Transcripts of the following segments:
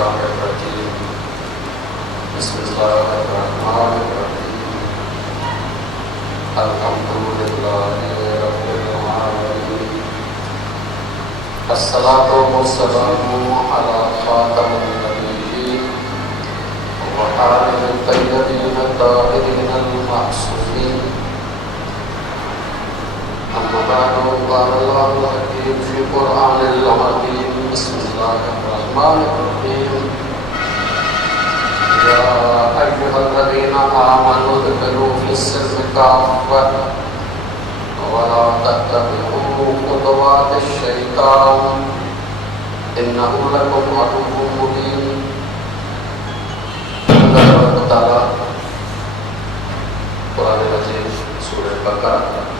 Minesyaitonirrajim. Bismillahirrahmanirrahim. Alhamdulillahirabbil alamin. Assalatu wassalamu ala khatamin nabiyyin wa alihi tayyibin tahirin al-ma'sumin. Amma ba'du, qala Allahul Hakim fi Qur'anil Hakim. Bismillahirrahmanirrahim. Ya ayyuhalladzina amanu udkhulu fis-silmi kaffah wa la tattabi'u khutuwatis syaitan innahu lakum aduwwun mubin. Allah Ta'ala Quran Majid Surah Baqarah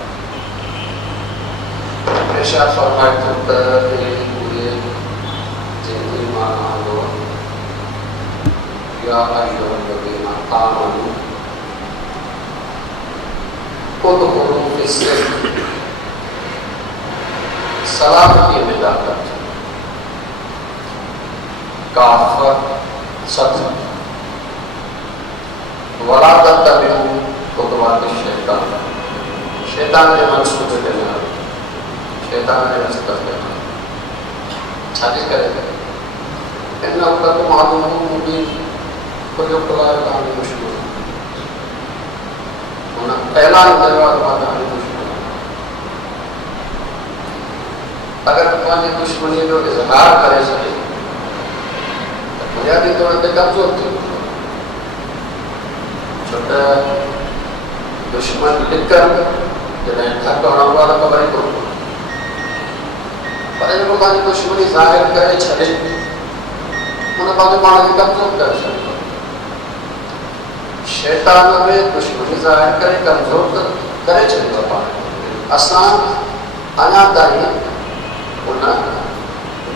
Irsyad farmakan पूरे जिंदगी माना लो या अय्युहल्लज़ीना आमनू उदखुलू फिस्सिल्म सलाम की मिलाकत काफ़ा सत्य वला तत्तबिऊ खुतवातिश शैतान शैतान के मंसूबे देना शैतान के रास्ते देना छाती करेगा इतना उनका तो मालूम हो मुझे प्रयोग करा दानी मुश्किल होना पहला इंतजार दानी मुश्किल अगर तुम्हारी दुश्मनी जो इजहार करे सके तो बुनियादी तौर पे कमजोर थी छोटा दुश्मन लिखकर जब थक होना वाला कबाई को पर जब हमारी दुश्मनी जाहिर करे छले उन्हें बाद में मानव कमजोर कर सकता शैतान में दुश्मनी जाहिर करे कमजोर करे छले आसान अनादारी उन्हें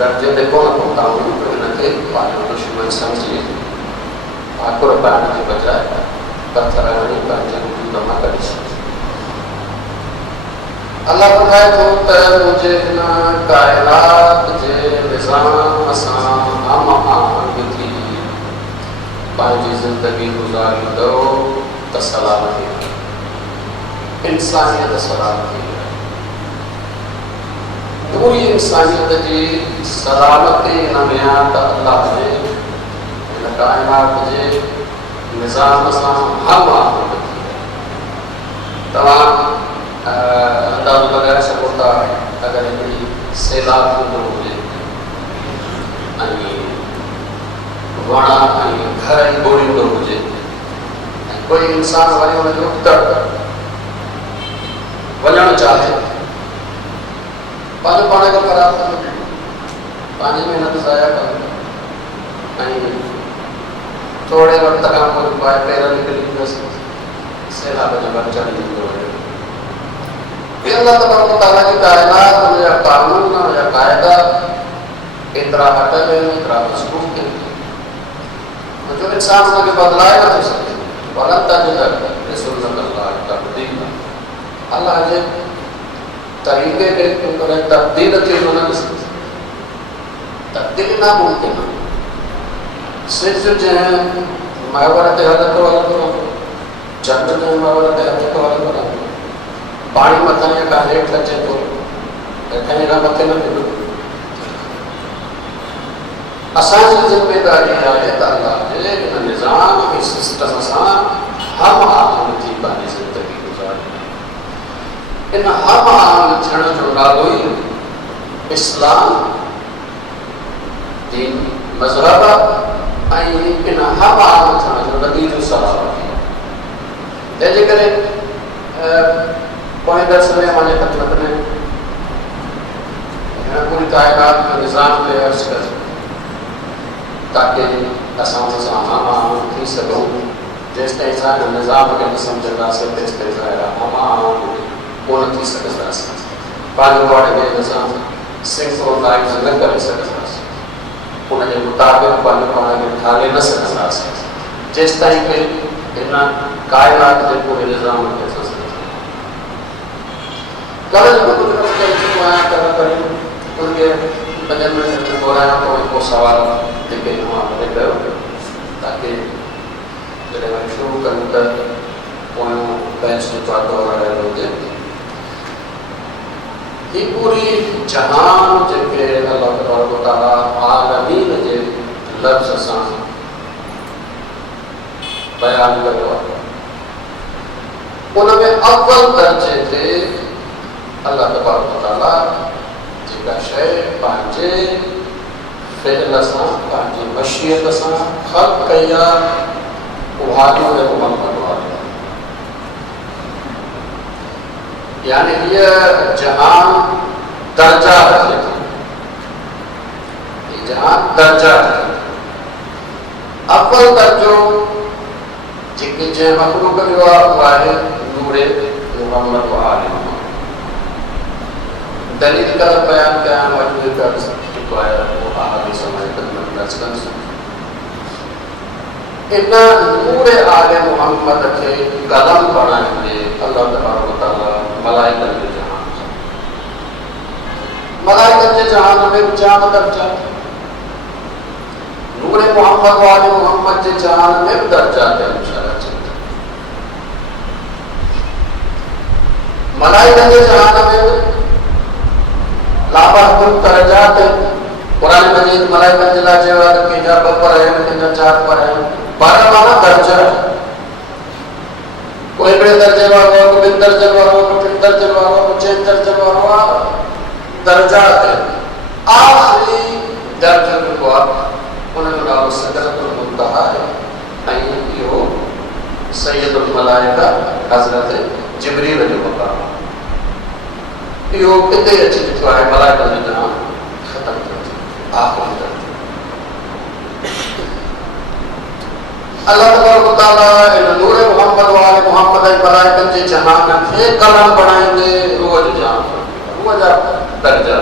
दर्जे देखो ना बताऊँ तो इनके पाने दुश्मन समझिए आकुर पाने के बजाय पत्थर आने का जरूरी दमा कर सकते अल्लाह फरमाए तो मुझे ना कायनात जे निज़ाम असां हम आंगथी पंहिंजी ज़िंदगी गुज़ारींदो त सलामती इंसानियत सलामती पूरी इंसानियत जी सलामती न में त अल्लाह ने इन कायनात जे निज़ाम असां हम आंगथी तव्हां अंदाज़ो लगाए सघो था अगर हिकिड़ी सैलाब थींदो हुजे वण ऐं घर ई ॿोड़ींदो हुजे कोई इंसान वरी हुनजो वञणु चाहे पंहिंजो पाण खे ख़राबु कंदो पंहिंजी महिनत ज़ाया कंदो ऐं थोरे वक़्त खां पोइ पाए पेर निकिरी वेंदसि सैलाब जो घर चढ़ी वेंदो हुजे अल्लाह तबारक व तआला की कायनात या कानून या कायदा इतना अटल है इतना मजबूत है जो इंसान उनके बदलाए ना सकते वलन तजिद लिसुन्नतिल्लाह तब्दीला अल्लाह जे तरीके के ऊपर तब्दील थी न सकते तब्दील ना मुमकिन है सिर्फ जो है माहौल ते हलत वाला चंद जो माहौल ते हलत वाला पानी मथां का हेठ अचे तो हेठां खां मथे न वेंदो असांजी ज़िम्मेदारी आहे त अल्लाह जे इन निज़ाम ऐं सिस्टम सां हम आहंग थी पंहिंजी ज़िंदगी गुज़ारी इन हम आहंग थियण जो नालो ई इस्लाम दीन मज़हब ऐं इन हम आहंग थियण जो नतीजो सलाह आहे तंहिंजे करे पोइ दर्स में हमारे खिदमत में पूरी कायनात के निज़ाम पे अर्ज कर ताकि असां सां हम आहंग थी सघूं जेसि ताईं असां निज़ाम खे न सम्झंदासीं तेसि ताईं असां हम आहंग कोन थी सघंदासीं पंहिंजो पाण खे असां सिंक्रोनाइज़ न करे सघंदासीं उनजे मुताबिक़ पंहिंजो पाण खे ठाहे न सघंदासीं जेसि ताईं कि हिन कायनात जे पूरे निज़ाम खे असां कल जो उनके भजन में दोहराया तो एक सवाल लेके पोयों बैच जो दौर रहियल हुजे ही पूरी जहान जेके अल्लाह तबारक व तआला आलमीन जे लफ्ज़ सां बयान कयो आहे। उनमें अव्वल दर्जे ते अल्लाह तबारक व तआला जेका शइ पंहिंजे फ़िअल सां पंहिंजी मशीयत सां ख़ल्क़ कई आहे उहा मुहम्मद वारी आहे। यानी ये जहान दर्जा रखे थी, जहान दर्जा रखे अव्वल दर्जो जेके जंहिं मखलूक जो आहे उहा आहे नूरे मुहम्मद व आले मुहम्मद। दलील कर बयान कयां मौजूद कर जेको आहे उहो अहादीस में ख़िदमत में अचनि। इन नूरे आले मुहम्मद के कलम बणाईंदे अल्लाह तबारक व तआला मलाइकन जे जहान में जान दर्जा नूरे मुहम्मद वाले मुहम्मद के जहान में दर्जा के अनुसार अचनि। मलाइकन जे जहान में लाबाहुल दर्जात कुरान मजीद मलाइकन जे लाइ चयो आहे कि जा ॿ पर आहिनि कंहिंजा 4 पर आहिनि। पर माना दर्जा कोई हिकिड़े दर्जे वारो आहे, कोई ॿिनि दर्जनि वारो आहे, कोई 3 दर्जनि वारो आहे, कोई 4 दर्जनि वारो आहे। दर्जा आख़िरी दर्जो जेको आहे उनजो नालो सिदरतुल मुंतहा आहे ऐं इहो सैयदुल मलाइका हज़रत जिब्रील जो मक़ाम आहे। इहो किथे अची चुको आहे मलाइकनि जो जहान ख़तम थियो आख़िरी दर्जो। अल्लाह तबारक व तआला इन नूरे मुहम्मद वाले मुहम्मद ऐं मलाइकनि जे जहान खे कलम बणाईंदे रूह जो जहान रूह जा दर्जा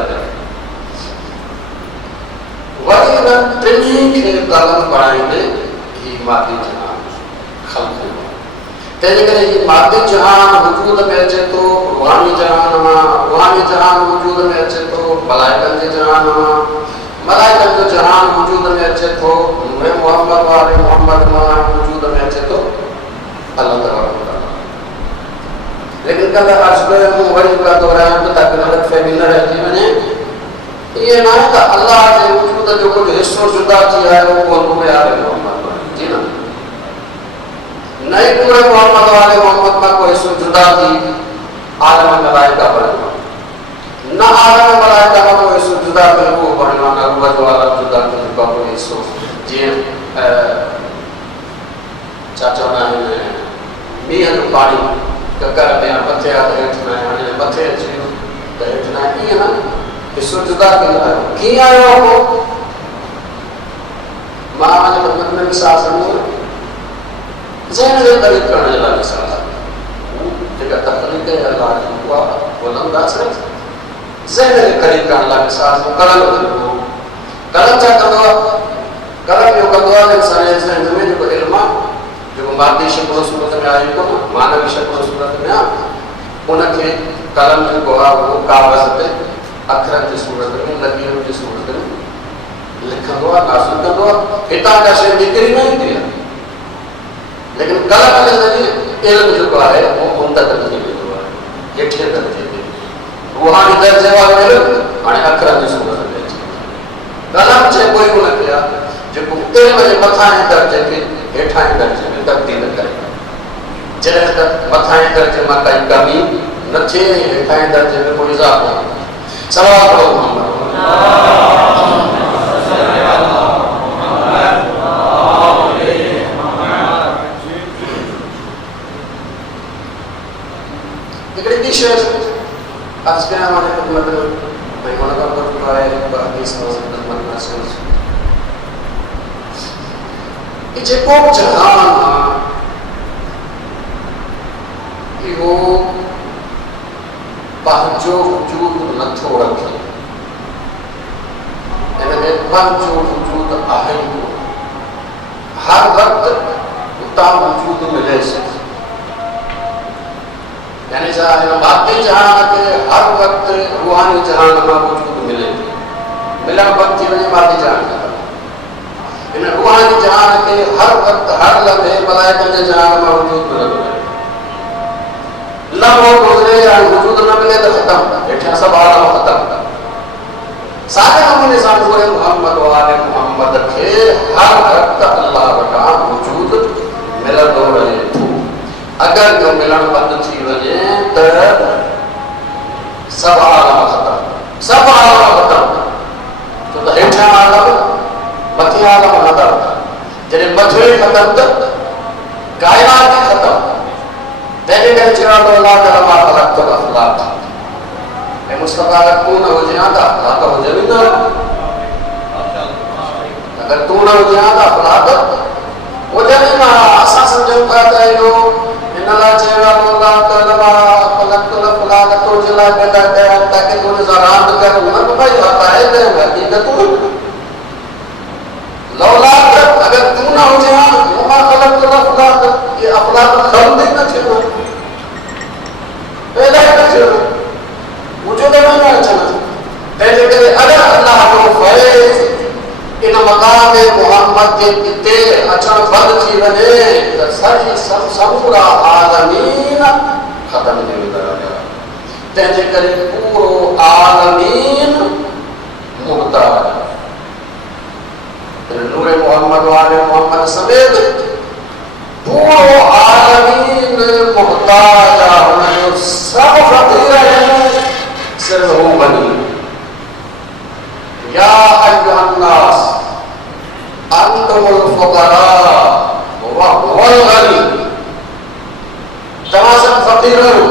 वरी इन्हनि टिनी खे कलम बणाईंदे ही मादी जहान ख़ल्क़ थियो। तंहिंजे करे ही मादी जहान वजूद में अचे थो, रूहानी जहान मां रूहानी जहान वजूद में अचे थो, मलाइकनि जे जहान मां मलाइकनि जो जहान वजूद में अचे थो, नूरे मुहम्मद वाले मुहम्मद मां वजूद में अचे थो अल्लाह तबारक व तआला। लेकिन कल अर्ज़ कयो वरी का दोहरायां तो ताकि ग़लतफ़हमी न रहिजी वञे। ये ना है त अल्लाह जे वजूद जो कुझु हिस्सो जुदा थी आहे उहो नूरे वाले मुहम्मद में जी न नए नूरे मुहम्मद वाले मुहम्मद मां कोई हिस्सो जुदा थी आलम मलाइका बणियो न आलम मलाइका मां कोई हिस्सो जुदा थियो उहो बणियो न रूह जो आलम जुदा थियो कोई हिस्सो जीअं छा चवंदा आहिनि मींहं जो पाणी ककर में मथे आहे त हेठि न आहे हाणे मथे अची वियो त हेठि न आहे ईअं न हिस्सो जुदा कयो आहे। कीअं आयो उहो मां पंहिंजे ख़िदमत में मिसाल ज़रूरु ज़हन खे क़रीब करण जे लाइ मिसाल आहे जेका तकलीफ़ अल्लाह जी उहा ॻोल्हंदासीं ज़हन खे क़रीब करण लाइ मिसाल कलम कलम छा कंदो आहे कलम इहो कंदो आहे इंसान जे ज़हन में जेको इल्मु आहे जेको मादी शकुल सूरत में आहे कोन मानवी शकुल सूरत में आहे उनखे कलम जेको आहे उहो कागज़ ते अखरनि जी सूरत में लकीरुनि जी सूरत में लिखंदो आहे नासूर कंदो आहे। हितां का शइ निकिरी न ईंदी आहे लेकिन कलम जे ज़रिए इल्मु जेको आहे उहो मुंतक़िल थी वेंदो आहे हेठिए दर्जे ते रूहानी दर्जे वारो इल्मु हाणे अखरनि जी सूरत में अची कलम चइबो ई उनखे आहे जेको इल्म जे मथां दर्जे खे हेठां दर्जे में तब्दील करे जॾहिं तक मथां दर्जे मां काई कमी न थिए हेठां दर्जे में कोई इज़ाफ़ो न सवाल करो हिकिड़ी ॿी शइ अर्ज़ु कयां मां ख़िदमत में भई हुन खां पोइ आहे हदीस ख़िदमत में अचनि जेको जहान आहे इहो पंहिंजो वजूद नथो रखे हिनमें पंहिंजो वजूद आहे हर वक़्तु उतां वजूद मिलेसि यानी छा हिन मादी जहान खे हर वक़्तु रूहानी जहान मां वजूद मिले मिलणु बंदि थी वञे मादी जहान खे हिन रूहानी जहान खे के हर वक्त हर लम्हे मलाइकन जे जनाब में वजूद मिलंदो रहे। लम्हो गुज़रे या वजूद न मिले तो खत्म, हेठियां सब आलम खत्म। सारे नमूने सां पूरे मोहम्मद वाले मोहम्मद के हर वक्त अल्लाह वटां वजूद मिलंदो रहे थो। अगर जो मिलण बंद थी वञे त सब आलम खत्म, सब आलम खत्म। छो त हेठियां आलम मथे आलम खत्म, जॾहिं मथे खत्म त काइनात बि खत्म। तंहिंजे करे चवण थो अलाह ताला मां ख़लक़तुल अफ़लाक, ऐं मुस्तफ़ा अगर तूं न हुजे हा त अफ़लाक हुजनि ई न। अगर तूं न हुजे हा त अफ़लाक हुजनि ई न। असां सम्झूं था त इहो इन लाइ चयो आहे अलाह ताला मां ख़लक़तुल अफ़लाक तुंहिंजे लाइ पैदा कया आहिनि ताकी तूं हुन सां रांदि कर। न भई हक़ाइक़ आहिनि, हक़ीक़तूं। लौलाक अगर तू न हुजे हा मां ख़लक़तुल अफ़लाक, ये अफ़लाक ख़लक़ ई न थियो, पैदा ई न थियो, वजूद में न अचनि। तंहिंजे करे अगर अल्लाह जो फैज़ इन मक़ाम मोहम्मद जे हिते अचण बंदि थी वञे त समूरा आलमीन ख़त्म थी वेंदा। तंहिंजे करे पूरो आलमीन मुहताज, नूरे मोहम्मद वाले मोहम्मद समेत पूरो आलमीन मुहताज आहे। हुनजो सब फ़क़ीर आहिनि, सिर्फ़ हू बनी। या अय्युहन्नास अंतुमुल फुक़रा व हुवल गनी। तव्हां सब फ़क़ीर आहियो,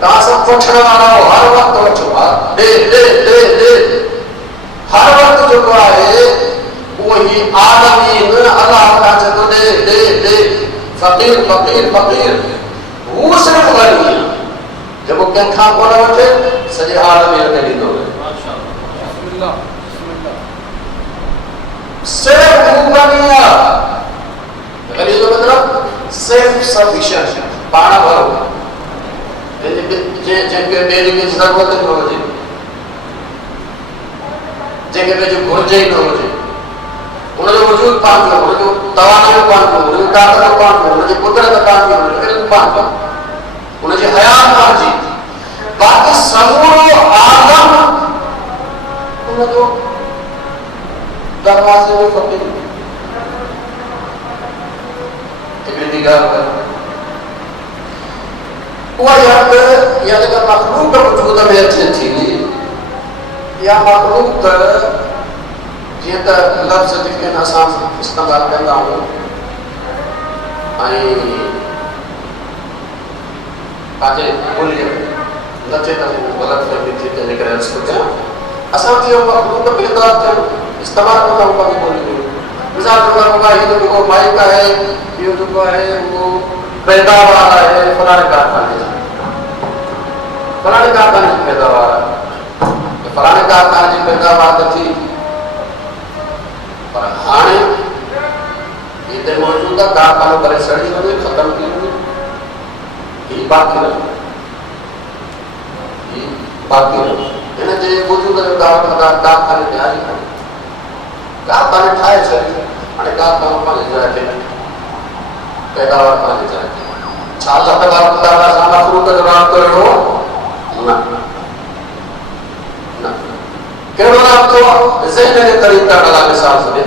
तव्हां सब पुछण वारा हो, हर वक्त वठो, दे दे दे दे। हर वक्त जेको आहे वही आलमीन अल्लाह का चवंदो दे दे दे, फ़क़ीर फ़क़ीर फ़क़ीर। हू सिर्फ़ गनी आहे, जेको कंहिंखां कोन वठे सॼे आलमीन खे ॾींदो आहे। सिर्फ हू गनी आहे। गनी जो मतलब सेल्फ सफिशिएंट, पाण भरो, जंहिंखे ॿिए जी ज़रूरत न हुजे, जंहिंखे ॿिए जो घुर्जे ई न हुजे। उनजो वजूद पंहिंजो, उनजो तवानो पंहिंजो, उनजो ताक़त पंहिंजो, उनजी कुदरत पंहिंजी, उनजो इल्म पंहिंजो, उनजी हयात पंहिंजी। बाक़ी समूरो आलम उनजो दरवाज़े में फ़क़ीर। हिकिड़ी ॿी ॻाल्हि कर, उहा या जेका मख़लूक़ वजूद में अचे थी, या मख़लूक़ जीअं त लफ़्ज़ जेके असां इस्तेमालु कंदा आहियूं ऐं पंहिंजे ॿोलीअ नथे त ग़लति थी, तंहिंजे करे अर्ज़ु थो कयां। असां इहो मख़लूक़ पैदा थियणु इस्तेमालु कंदा आहियूं पंहिंजी ॿोली में। मिसाल के तौर पर इहो जेको माइक आहे, इहो जेको आहे उहो पैदावार आहे फलाणे कारखाने जी, फलाणे कारखाने जी पैदावार आहे। फलाणे कारखाने जी पैदावार त थी, पर हाणे हिते मौजूद आहे कारखानो करे सड़ी वञे, ख़त्म थी वञे, ही बाक़ी रहे, ही बाक़ी रहे। हिन जे वजूद जो दावा कारखाने ते हारी कोन्हे। कारखाने ठाहे छॾे, हाणे कारखानो पंहिंजे जाइ ते, पैदावार पंहिंजे जाइ ते। छा अल्लाह तबारक सां मख़लूक़ जो राब्तो अहिड़ो न, कहिड़ो राब्तो आहे? ज़हन जे तरीक़े सां मिसाल छॾे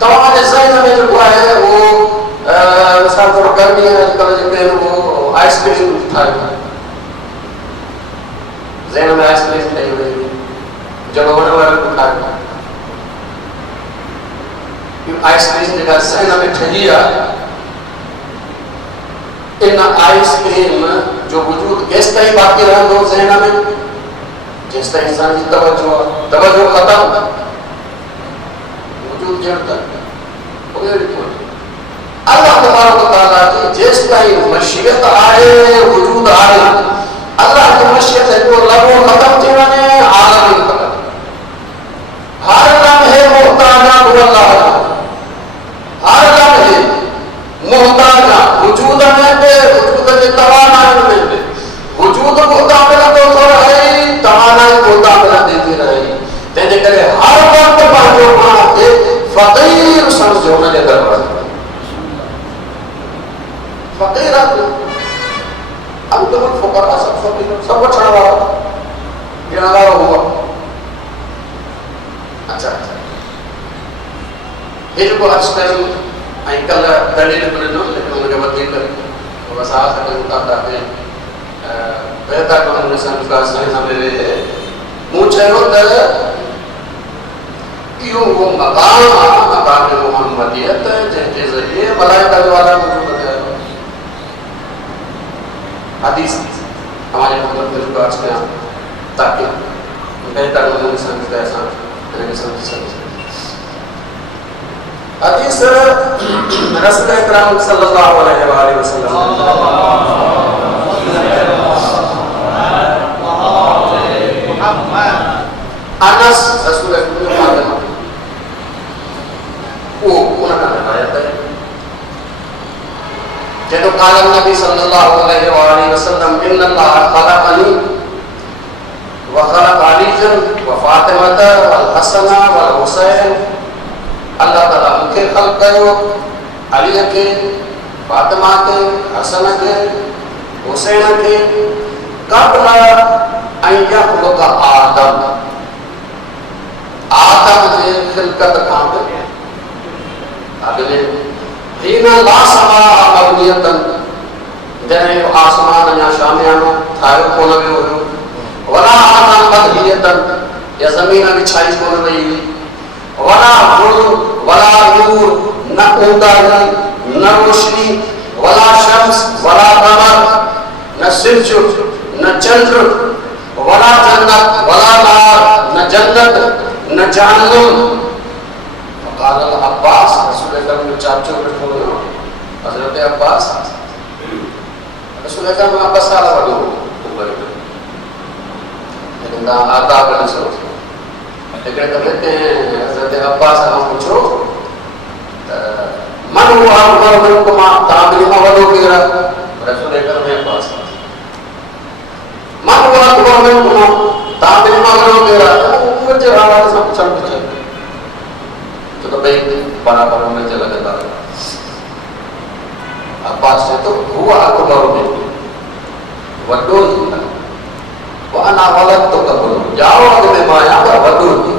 तव्हांजे ज़हन में जेको आहे उहो मिसाल तौर गर्मी अॼुकल्ह जेके आहिनि उहो आइसक्रीम ठाहे, ज़हन में आइसक्रीम ठही वई, जॾहिं वण वारनि खे ठाहे, आइसक्रीम जेका ज़हन में ठही आहे, इन आइसक्रीम जो वजूद केसि ताईं बाक़ी रहंदो ज़हन में, जेसि ताईं इंसान जी तवज्जो ख़त्म, वजूद ॼण तक अल्लाह तबारक व तआला जी जेसि ताईं मशीयत आहे, वजूद आहे, अल्लाह जी मशीयत हिकिड़ो लम्हो ख़त्म थी वञे, आलम ई ख़त्म। हर लम्हे मुहताज अल्लाह, हर लम्हे मुहताज वजूद में बि, वजूद जे तवानाई में बि। वजूद मुहताज तो रहे, तवानाई मुहताज थी रहे। तंहिंजे करे हर वक़्तु पंहिंजो पाण खे फ़क़ीर समझो न जे दरबार फकीर अंतुल फुकरा सब वठण वारा ॾियण वारो हुआ। अच्छा ये जो आज कल आई कल दलील ॿुधो लेकिन उनखे वधीक वसाहत कयूं था ताकि बेहतर कानून संस्कार सां में मूं चयो त इहो उहो मक़ाम आहे मक़ाम मुहम्मदियत जंहिंजे ज़रिए मलाइका जो आलम वजूद कयो। हदीस हमारे मतलब दिल को आज कया ताकि बेहतर कानून संस्कार सां इनखे समझी सघे। हदीस रसूल अकरम सल्लल्लाहु अलैहि वसल्लम अनस रसूल अकरम वो उनका रिवायत है जब काल नबी सल्लल्लाहु अलैहि वसल्लम इन्नल्लाह खलक़नी व खलक़ अलीजन व फातिमा वल हसन वल हुसैन अल्लाह ताला मुखे खल्क़ कयो अली के फातिमा के हसन के हुसैन के क़ब्ल अन यख़्लुक़ आदम आदम जे खिलकत खां अगले हीन ला समा मबनियतन जॾहिं आसमान या शामियानो ठाहियो कोन वियो हुयो वला आदम बदहियतन या ज़मीन विछाई कोन वई हुई वला गुल वला नूर न ऊंदाही न रोशनी वला शम्स वला कमर न सिर्ज न चंद्र वला जन्नत वला नार न जन्नत न जहन्नम। क़ाल अब्बास रसूल अकरम जो चाचो बैठो हुयो हज़रत अब्बास रसूल अकरम 2 साल वॾो उमिरि में लेकिन तव्हां आदाब ॾिसो हिकिड़े दफ़े ते हज़रत अब्बास खां पुछो मन हुआ अकबर मिनकुम तव्हां ॿिन्ही मां वॾो केरु आहे? रसूल अकरम अब्बास मन हुआ अकबर मिनकुम तव्हां ॿिन्ही मां वॾो केरु आहे? उमिरि जे हवाले सां पुछणु घुरिजे छो त ॿई बराबरि उमिरि जे लॻंदा हुआ। अब्बास चए थो हुआ अकबर मिनकुम वॾो ई आहे वाना वलद तो कबूल जाओ अॻ में मां आहियां पर वॾो ई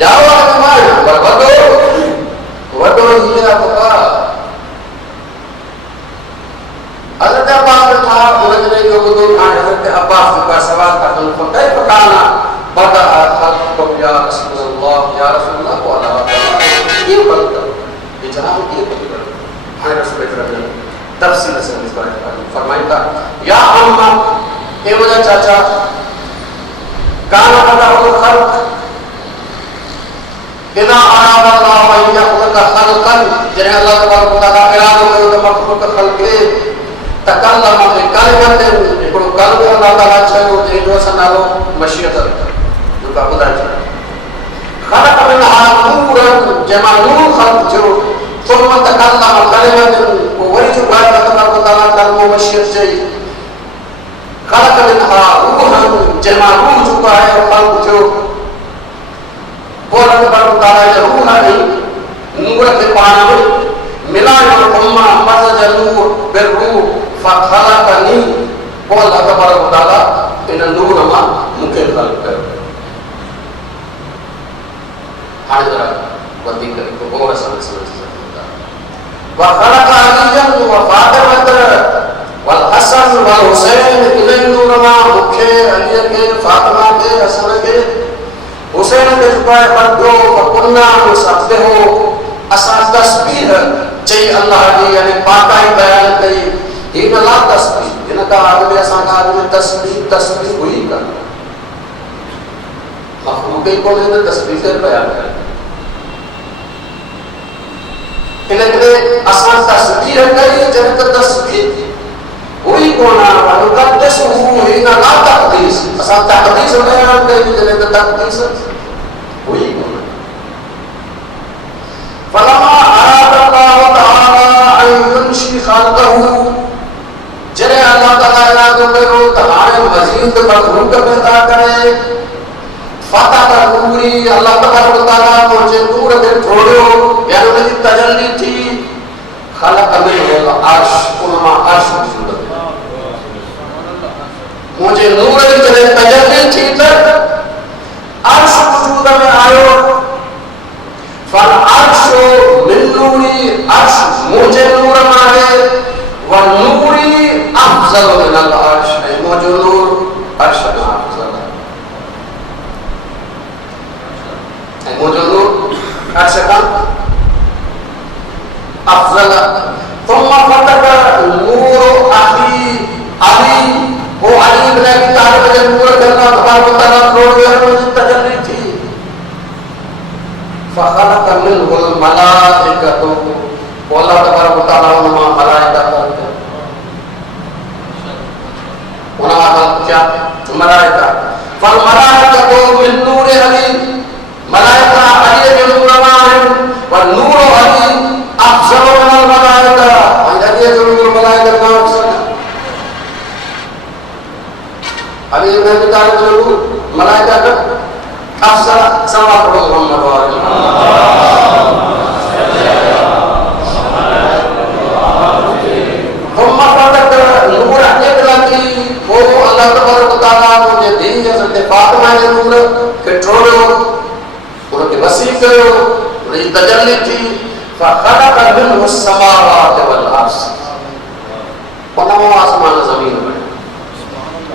जाओ अॻ में मां आहियां पर वॾो ई आहे पप्पा। हज़रत अब्बास वेठा उनजे इहो ॿुधो हाणे हज़रत अब्बास जो का सवाल था कनि फकै फकाना बदा खल्क़ या रसूल अल्लाह या रसूल अल्लाह को अल्लाह ये बोलता ये जनाब ये बोलता हाय रसूल अकरम तफसील से इस बारे में फरमाइता या अम्मा ए वजह चाचा कान बदा खल्क़ इना अराद अल्लाह व यखलक खल्क़न जने अल्लाह तबारक व तआला इरादो कयो त मखलूक खल्क़े तकल्लम बिकलिमतिन हिकिड़ो कल्म अल्लाह ताला चयो जंहिंजो असां नालो मशीयत जो का ॿुधाए खलक़ मिनहा नूरन जंहिंमां नूर ख़ल्क़ थियो ثم تكلم كلمة وورث بعد تبارك وتعالى كلمة مشيت جاي خلق منها روحا جمع روح چکا ہے اور خلق جو بولا تبارك وتعالى روح ہے نور کے پانی میں ملا الامہ مزج النور بالروح فخلقني بولا تبارك وتعالى ان نور ما مکے خلق کر ہاں ذرا وڌیک اور سمجھ وخلق عليا وفاطمة والحسن والحسين إلين نورما مکھے علی کے فاطمہ کے حسن کے حسین کے چکائے پردو وقلنا نسبحو اسا تسبیح چئی اللہ کی یعنی پاکائی بیان کئی ہی لا تسبیح ان کا آدمی اسا کا آدمی تسبیح ہوئی کر مخلوق کو نے تسبیح سے بیان کر इनके असां तस्बीह कई जब तक तस्बीह हुई कोना वनुकद्दस हुई ना ला तक़दीस असां तक़दीस बयान कई जब तक तक़दीस हुई कोना फलमा अराद अल्लाह ताला अन युनशी खल्क़हु जरे अल्लाह ताला इरादो कयो त हाणे मज़ीद मखलूक पैदा करे फतह नूरी अल्लाह तबारक व तआला नूर के छोड़ो यानी उनकी तजल्ली थी खलक मिनहुल अर्श उनमा अर्श वजूद मुझे नूर की जगह तजल्ली थी तक अर्श वजूद में आयो फल अर्श मिन नूरी अर्श मुझे नूर में आए व नूरी अफजल मिनल अर्श मुझे नूर अर्श का अफजल है मुझे नूर अर्श का अफजल तुम फतक नूर अखी अली वो अली इब्न अबी तालिब ने नूर करना तबारक व तआला छोड़ दिया मुझे तजल्ली थी फखलक मिनहुल मलाइकतु अल्लाह तबारक व तआला उनमा मलाइका करते उनमा क्या मलाइका फल मलाइकतु मिन नूर अली मलाइका अली के नूर में है व नूर अली अफजल मिनल मलाइका अली के नूर मलाइका का अफजल अली इब्न अबी तालिब के नूर मलाइका का अफजल सल्लल्लाहु अलैहि मोहम्मद व फातिमा ने नूर के छोड़ो उनके वसी करो उनकी तजल्ली थी फखलक मिनहु समावाति वल अर्श पनामा आसमान जमीन में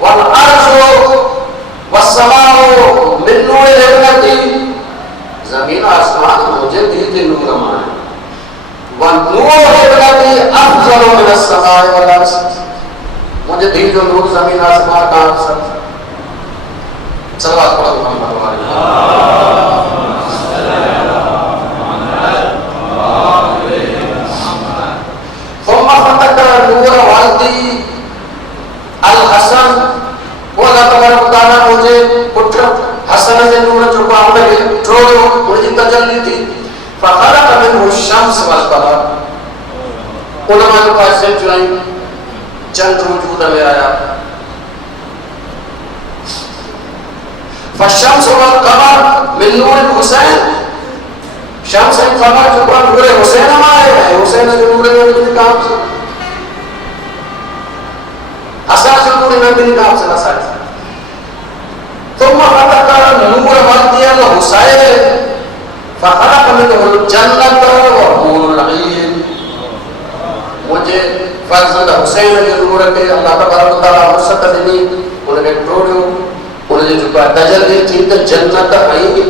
वल अर्श वस्समाउ मिन नूर रहमती जमीन आसमान मुझे दिल के नूर में है व नूर रहमती अफजल मिन अस्समाइ वल अर्श मुझे दिल जो नूर जमीन आसमान का अफजल सल्लल्लाहु अलैहि वसल्लम मुझे पुत्र हसन से नूर चुका लगे छोड़ो मुझे तजल्ली थी फखलक मिनहु शम्स वल कमर उलमा के पास से चुनाई चंद्र वजूद में आया फशम्स वल कमर मिन नूर हुसैन शम्स और कमर जो नूर हुसैन में आए हैं हुसैन जो नूर में काम से हसन जो नूर में काम से नसाई तुम फतक नूर वल्दियल हुसैन फखलक मिनहुल जन्नत व हूरुल अईन मुझे फर्जंद हुसैन के नूर के अल्लाह तबारक व तआला फुर्सत दी उनके छोड़ो उन्हें जो तजल्ली थी तो जन्नत आई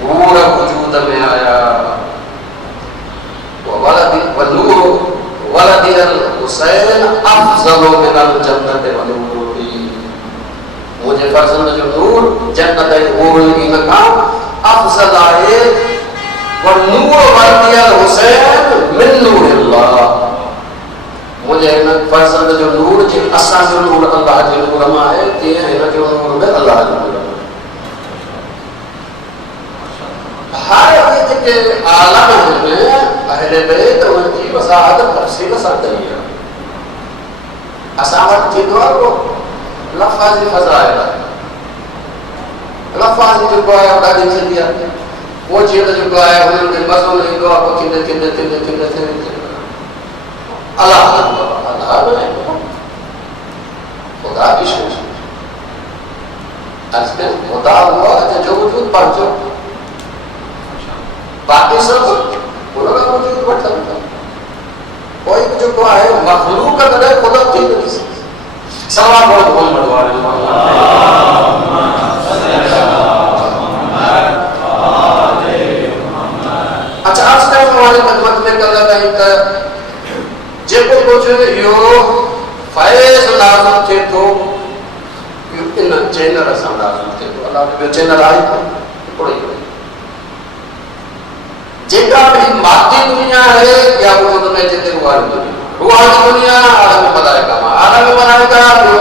पूरा वजूद में आया वलदिल हुसैन अफजल मिनल जन्नत व नूरी मुझे फर्जंद जो नूर जन्नत हूरुल अईन का अफजल आए व नूर वलदिल हुसैन मिन नूरिल्लाह मुझे फर्जंद जो नूर जी असा जो नूर अल्लाह जे नूर में है ते इन जो नूर में अल्लाह जो नूर हर के आलम में अहले बैत उनकी वजाहत तफसील साथ है असामत थी दो को लफ्ज़ फज़ाइल लफ्ज़ जो आया उड़ा दे दिया वो चीज जो आया उन्होंने मज़ो नहीं दो आपको किंदे अल्लाह खुदा की शोध अजमेर खुदा हुआ जो वजूद पहुंचो बाकी सब उन्होंने वजूद बैठा कोई जो को है मखलूक का कदर खुदा थी नहीं सवाल बहुत मोहम्मद वाले अच्छा आज का हमारे खिदमत में कर रहा है जेको कुछ यो फैज लाज़िम थे तो इन चैनल असां लाज़िम थे तो अल्लाह जो चैनल आई तो कोई जेका भी मादी दुनिया है या वो में जिते रूहानी दुनिया आलम मलाइका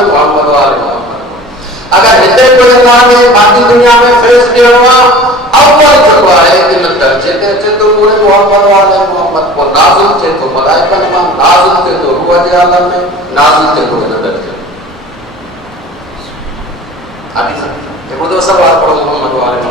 मोहम्मद वाले मोहम्मद अगर हिते कोई अल्लाह ने मादी दुनिया में फैज दिया हुआ अव्वल जो है इन दर्जे के तो पूरे मोहम्मद वाले मोहम्मद को नाज़िल थे तो मलाइका में नाज़िल थे तो रूह के आलम में नाज़िल थे तो इन दर्जे हदीस है तो सवाल पढ़ो मोहम्मद वाले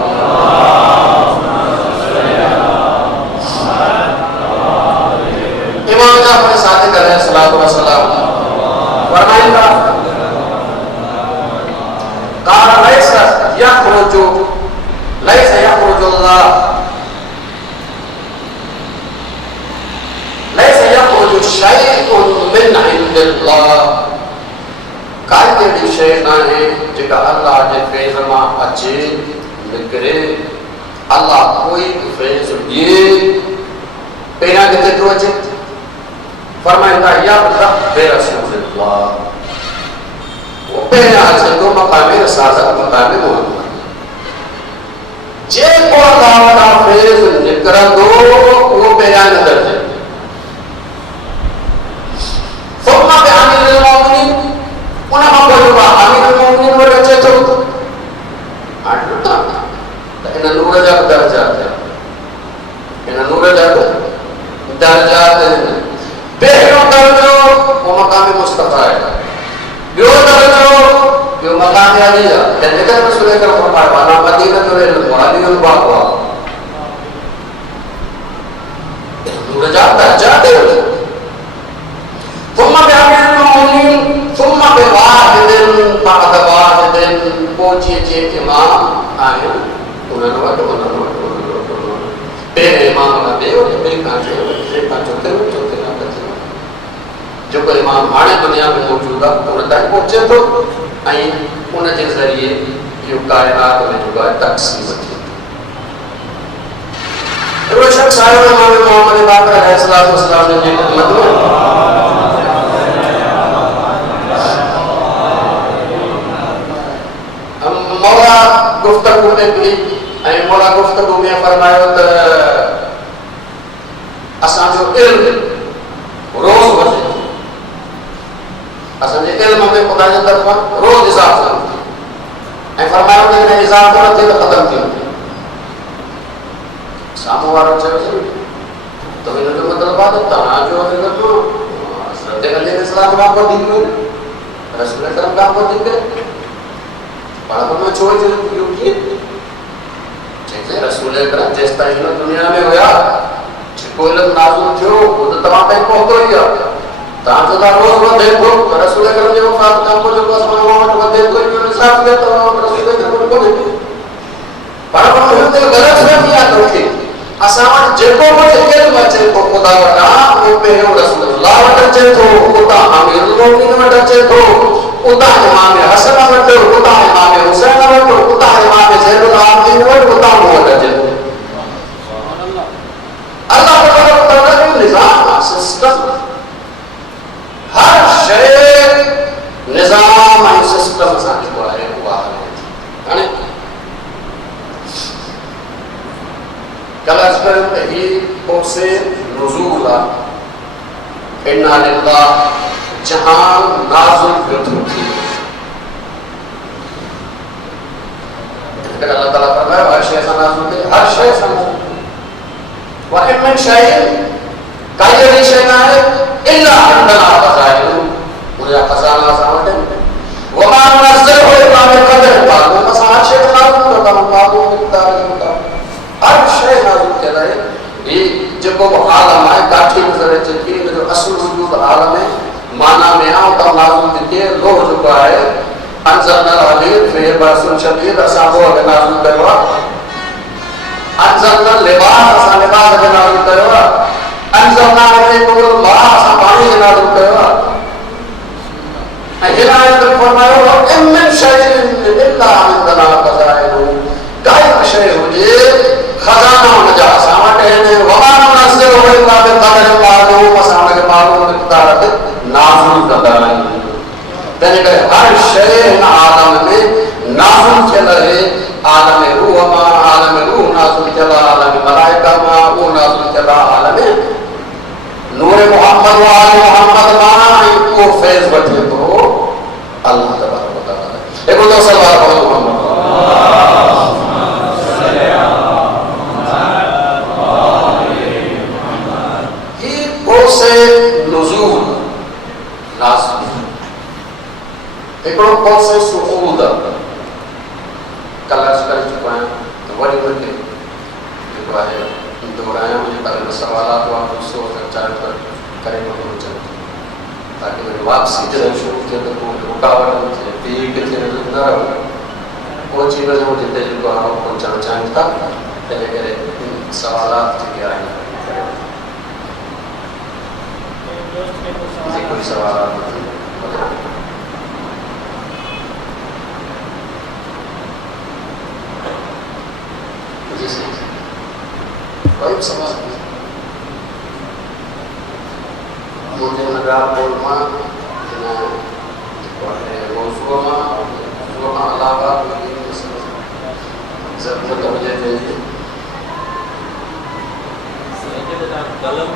अल्लाह काई अहिड़ी शइ न आहे जेका अल्लाह जे फैज़ मां अचे निकिरे। अल्लाह कोई बि फैज़ ॾिए पहिरियां किथे थो अचे फरमाईंदा या रसूलल्लाह वो पहिरियां अचे थो मक़ामे रसालत मक़ामे मोहम्मद जेको अल्लाह वटां फैज़ निकिरंदो उहो पहिरियां नज़र अचे फ़ुक़हा बि अमीरुल मोमिनीन उन खां पोइ जेको अमीरुल मोमिनीन वटि अचे थो हाणे ॾिठो त इन नूर जा दर्जा इन नूर जा दर्जा पहिरियों दर्जो वो मक़ाम मुस्तफ़ा आहे ॿियो दर्जो ॿियो मक़ाम अली आहे जंहिंजे करे रसूल अकरम फरमायो अला मदीनतुल इल्म व अलीउल बाबा नूर जा दर्जा ثم بأمير المؤمنين ثم بواحد بعد واحد पहुची अचे इमाम आहिनि उन्हनि वटि पहिरें इमाम खां ॿिए ॿिए खां टे खां चौथे चौथे खां पंजे जेको इमाम हाणे दुनिया में मौजूदु आहे उन ताईं पहुचे थो ऐं उन जे ज़रिए इहो काइनात में जेको आहे तक़सीम थिए थो। हिकिड़ो शख़्स आयो इमाम मोहम्मद बाक़र अलैहिस्सलाम जी ख़िदमत में मौला गुफ्तगू में भी ऐं मौला गुफ्तगू में फरमायो त असांजो इल्म रोज़ वधे असांजे इल्म में ख़ुदा जे तरफ़ां रोज़ इज़ाफ़ो ऐं फरमायो त हिन इज़ाफ़ो न थिए त ख़तमु थी वञे। साम्हूं वारो चयो त हिन जो मतिलबु आहे त तव्हांजो हज़रत अली अलैहिस्सलाम खां वधीक रसूल अकरम खां वधीक बाबा में छोड़ दे क्यों किए जैसे रसूल अकरम जिस ताईं हिन दुनिया में हुया जेको इल्म नाज़िल थियो वो तो तव्हां ताईं पहुतो ई आहे तव्हांजो त रोज़ वधे थो रसूल अकरम जे वफ़ात खां पोइ जेको असां वटि वधे थो इहो इंसाफ़ थिए थो रसूल अकरम वटि कोन्हे पर हुते ग़लतफ़हमी आहे तोखे असां वटि जेको कुझु इल्म अचे थो ख़ुदा वटां उहो पहिरियों रसूलुल्लाह वटि अचे थो उतां अमीरुल मोमिनीन वटि अचे थो उतां इमाम हसन वटि उतां इमाम हुसैन वटि उतां इमाम ज़ैनुल आबिदीन वटि उतां मूं वटि अचे थो। अल्लाह तबारक व तआला जो निज़ाम सिस्टम हर शइ निज़ाम ऐं सिस्टम सां जेको आहे उहा हले थी। हाणे कल अर्ज़ कयो त ही पोसे नुज़ूल आहे इन्ना लिल्लाह जहां नाज़िल थियो थी अल्लाह ताला फरमायो हर शइ सां नाज़िल थिए हर शइ सां व इन मिन शैइन काई अहिड़ी शइ न आहे इल्ला इंदना ख़ज़ाइनु उनजा ख़ज़ाना असां वटि आहिनि व मा नज़लहु इल्ला बिक़दर मालूम असां हर शइ नाज़िल कंदा आहियूं मालूम मिक़दार जे मुताबिक़ हर शइ नाज़िल थियल आहे। ही जेको बि आलम आहे काठी नज़र अचे थी हिन जो असुल वजूद आलम में माना में आओ त नाज़िल थिए लोह जेको आहे अंज़लना अलीम फी बरसुन शदीद असां वो नाज़िल कयो आहे अंज़लना लिबास असां लिबास खे नाज़िल कयो आहे अंज़लना अलैकुम मां असां पाणी खे नाज़िल कयो आहे ऐं हिन आयत में फरमायो इन मिन शैइन इल्ला इंदना ख़ज़ाइनु काई शइ हुजे ख़ज़ाना हुनजा असां वटि आहिनि वमा नज़लहु इल्ला बिक़दर मालूम असां हुनखे मालूम मिक़दार ते नाज़िल कंदा आहियूं। तंहिंजे करे हर शइ हिन आलम में नाज़िल थियल आहे आलम रूह मां आलम रूह नाज़िल थियल आहे आलम मलाइका मां उहो नाज़िल थियल आहे आलम नूर मोहम्मद व आल मोहम्मद मां ऐं उहो फैज़ वठे थो अल्लाह तबारक व तआला। हिकिड़ो दफ़ो सवाल पढ़ो मोहम्मद हिकिड़ो कोर्स सुऊद कल अर्ज़ करे चुको आहियां त वरी उनखे जेको आहे दोहरायां मुंहिंजे बारे में सवालात हुआ गुस्सो चाहे पर करे वठो चाहियां ताकी वरी वापसी जॾहिं शुरू थिए त पोइ रुकावट न थिए ॿी किथे न रहो पहुची वञूं जिते जेको आहे पहुचणु चाहियूं था तंहिं करे सवालात जेके आहिनि जी कोई सवाल जी सर कोई सवाल मुझे लगा बोलमा मौजूदा अलावा जरूरत मुझे कलम